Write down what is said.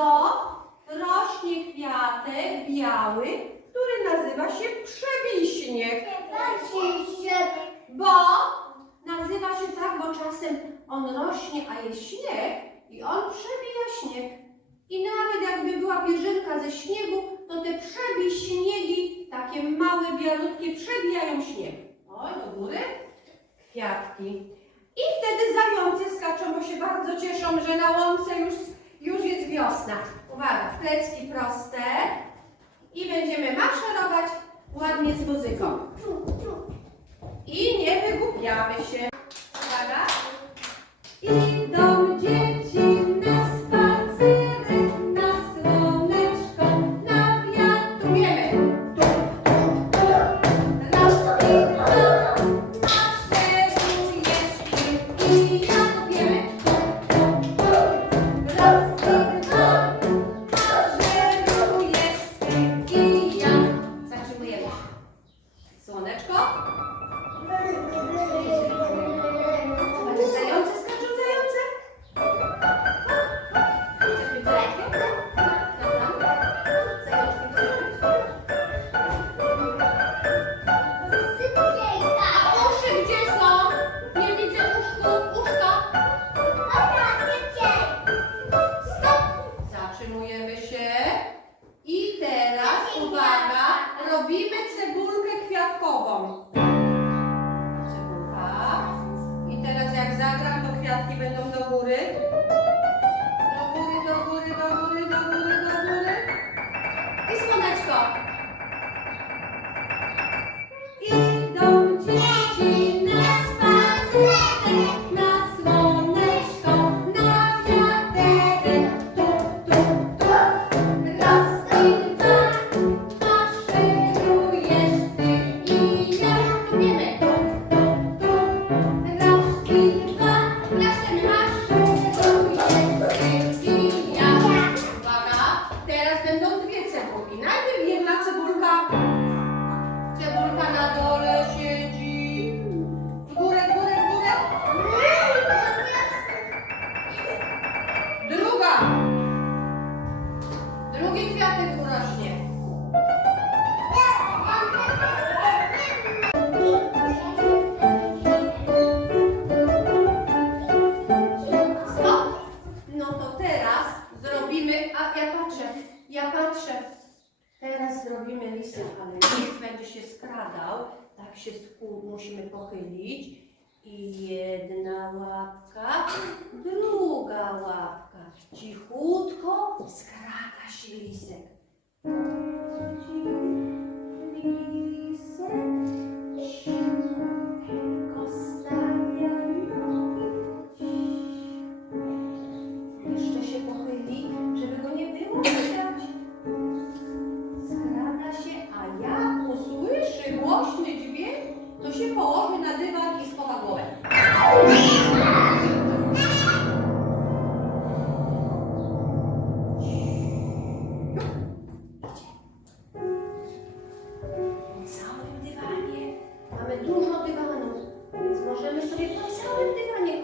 go rośnie kwiatek biały, który nazywa się przebiśnieg. Bo nazywa się tak, bo czasem on rośnie, a jest śnieg i on przebija śnieg. I nawet jakby była pierzynka ze śniegu, to te przebiśniegi, takie małe, bialutkie, przebijają śnieg. Oj, do góry. Kwiatki. I wtedy zające skaczą, bo się bardzo cieszą, że na łące już, wiosna. Uwaga, plecki proste. I będziemy maszerować ładnie z muzyką. I nie wygłupiamy się. Uwaga. Idą uwaga, robimy cebulkę kwiatkową. Ja patrzę, ja patrzę. Teraz zrobimy lisy, ale lis będzie się skradał, tak się skół musimy pochylić. I jedna łapka, druga łapka. Cichutko skrada się lisek. Lisek całym dywanie mamy dużo dywanów, więc możemy sobie po całym dywanie.